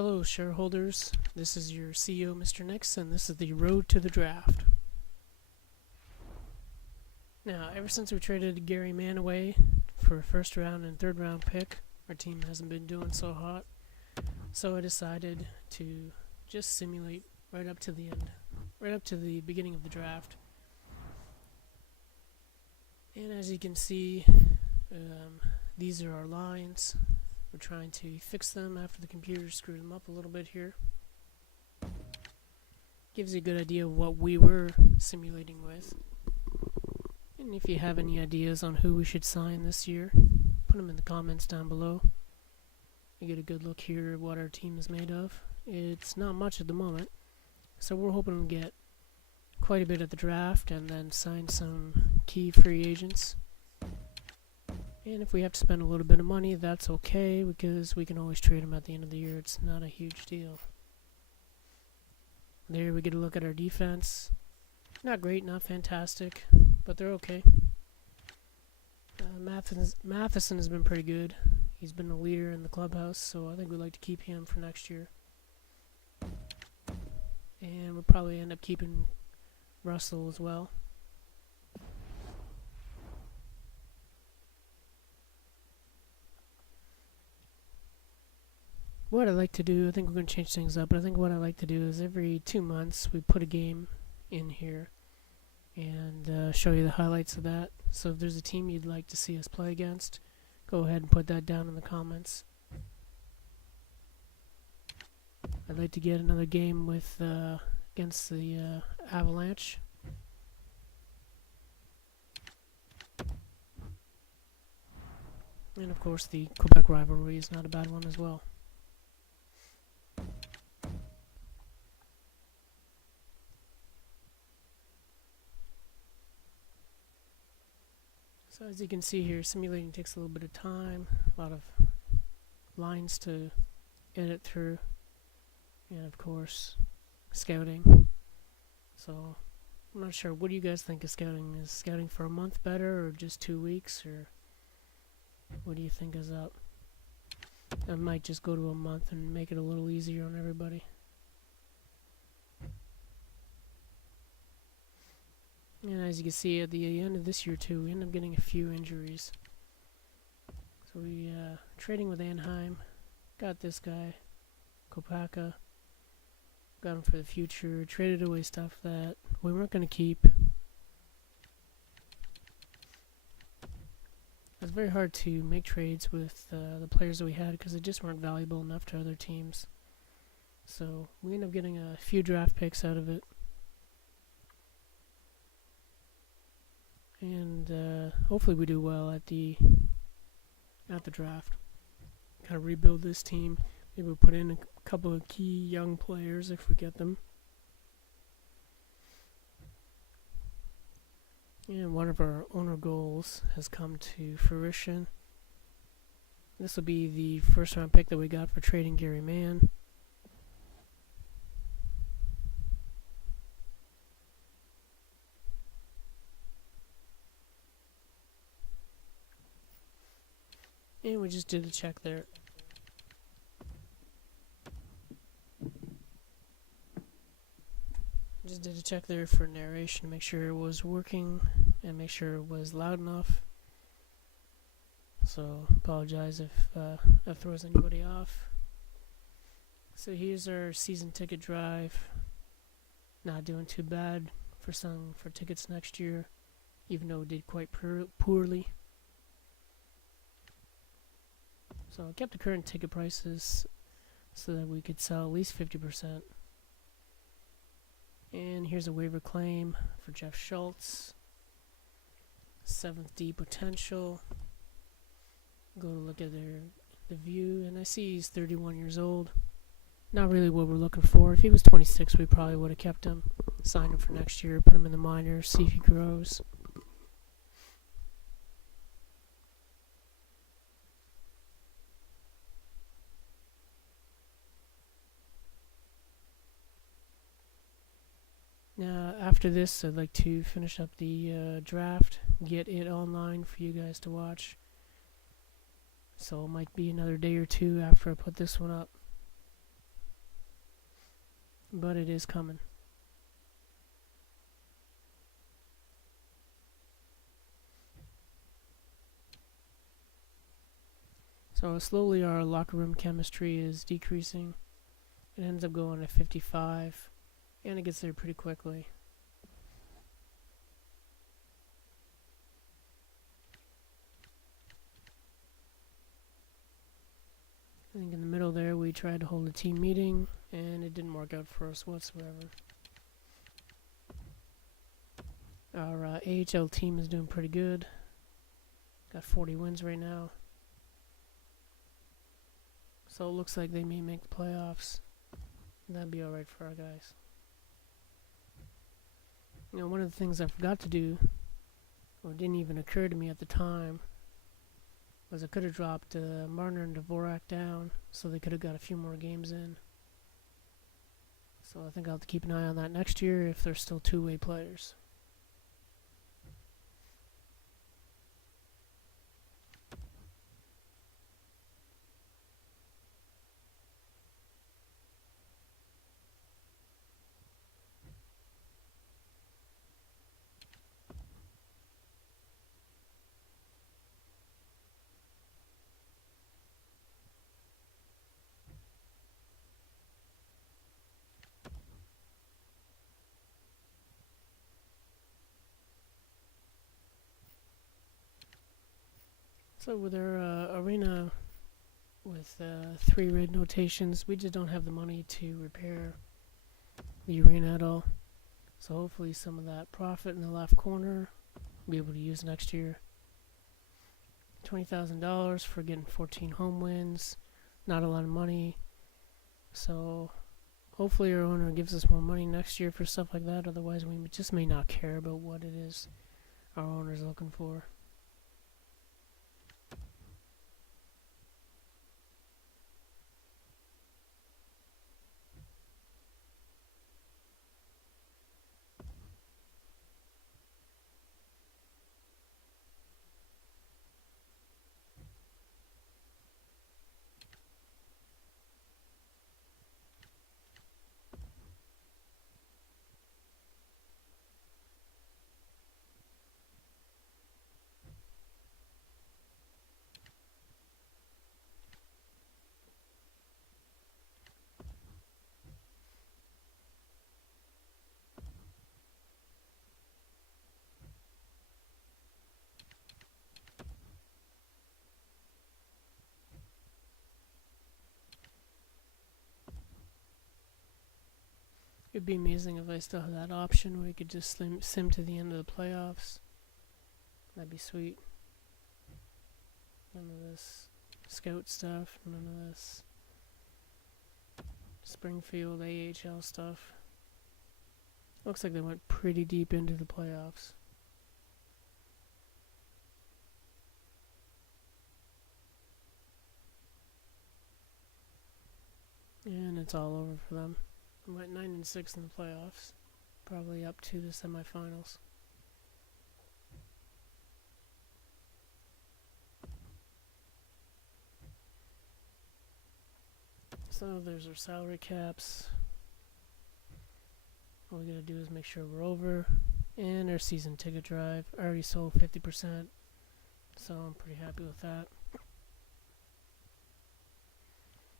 Hello shareholders, this is your CEO Mr. Nix and this is the road to the draft. Now, ever since we traded Gary Mann away for a first round and third round pick, our team hasn't been doing so hot. So I decided to just simulate right up to the end, right up to the beginning of the draft. And as you can see, these are our lines. We're trying to fix them after the computer screwed them up a little bit here. Gives you a good idea of what we were simulating with. And if you have any ideas on who we should sign this year, put them in the comments down below. You get a good look here at what our team is made of. It's not much at the moment, so we're hoping to get quite a bit at the draft and then sign some key free agents. And if we have to spend a little bit of money, that's okay, because we can always trade them at the end of the year. It's not a huge deal. There we get a look at our defense. Not great, not fantastic, but they're okay. Matheson has been pretty good. He's been a leader in the clubhouse, so I think we'd like to keep him for next year. And we'll probably end up keeping Russell as well. What I like to do, I think we're going to change things up, but I think what I like to do is every 2 months we put a game in here and show you the highlights of that. So if there's a team you'd like to see us play against, go ahead and put that down in the comments. I'd like to get another game with against the Avalanche. And of course the Quebec rivalry is not a bad one as well. So as you can see here, simulating takes a little bit of time, a lot of lines to edit through, and of course scouting. So I'm not sure, what do you guys think of scouting? Is scouting for a month better, or just 2 weeks, or what do you think is up? I might just go to a month and make it a little easier on everybody. And as you can see, at the end of this year too, we end up getting a few injuries. So we trading with Anaheim, got this guy, Kopaka, got him for the future, traded away stuff that we weren't going to keep. It was very hard to make trades with the players that we had because they just weren't valuable enough to other teams. So we ended up getting a few draft picks out of it. And hopefully we do well at the draft. Kind of rebuild this team. Maybe we'll put in a couple of key young players if we get them. And one of our owner goals has come to fruition. This will be the first round pick that we got for trading Gary Mann. And we just did a check there. Just did a check there for narration to make sure it was working and make sure it was loud enough. So apologize if that throws anybody off. So here's our season ticket drive. Not doing too bad for tickets next year, even though it did quite poorly. So I kept the current ticket prices so that we could sell at least 50%. And here's a waiver claim for Jeff Schultz. 7th D potential. Go to look at the view, and I see he's 31 years old. Not really what we're looking for. If he was 26, we probably would have kept him, signed him for next year, put him in the minors, see if he grows. Now, after this, I'd like to finish up the draft, get it online for you guys to watch. So it might be another day or two after I put this one up. but it is coming. So slowly our locker room chemistry is decreasing. It ends up going to 55, and it gets there pretty quickly. I think in the middle there we tried to hold a team meeting, and it didn't work out for us whatsoever. Our AHL team is doing pretty good. Got 40 wins right now. So it looks like they may make the playoffs. That'd be alright for our guys. You know, one of the things I forgot to do, or didn't even occur to me at the time, was I could have dropped Marner and Dvorak down so they could have got a few more games in. So I think I'll have to keep an eye on that next year if they're still two-way players. So with our arena with 3 red notations, we just don't have the money to repair the arena at all. So hopefully some of that profit in the left corner we'll be able to use next year. $20,000 for getting 14 home wins. Not a lot of money. So hopefully our owner gives us more money next year for stuff like that. Otherwise we just may not care about what it is our owner's looking for. It'd be amazing if I still had that option where you could just sim to the end of the playoffs. That'd be sweet. None of this scout stuff, none of this Springfield AHL stuff. Looks like they went pretty deep into the playoffs. And it's all over for them. Went 9-6 in the playoffs, probably up to the semifinals. So there's our salary caps. All we gotta do is make sure we're over. And our season ticket drive. I already sold 50%, so I'm pretty happy with that.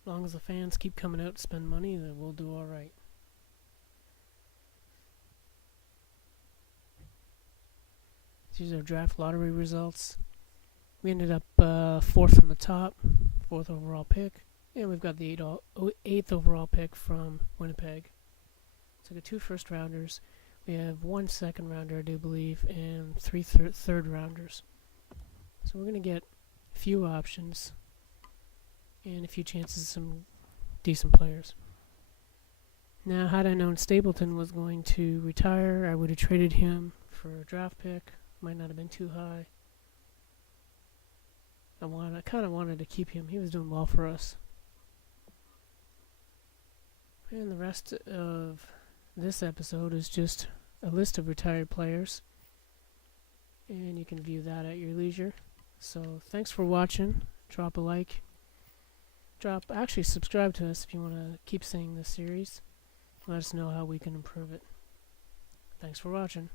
As long as the fans keep coming out to spend money, then we'll do alright. These are draft lottery results. We ended up 4th from the top, 4th overall pick. And we've got the 8th overall pick from Winnipeg. So we got 2 first rounders. We have 1 second rounder, I do believe, and 3 third rounders. So we're going to get a few options and a few chances of some decent players. Now, had I known Stapleton was going to retire, I would have traded him for a draft pick. Might not have been too high. I kind of wanted to keep him. He was doing well for us. And the rest of this episode is just a list of retired players. And you can view that at your leisure. So thanks for watching. Drop a like. Actually subscribe to us if you want to keep seeing this series. Let us know how we can improve it. Thanks for watching.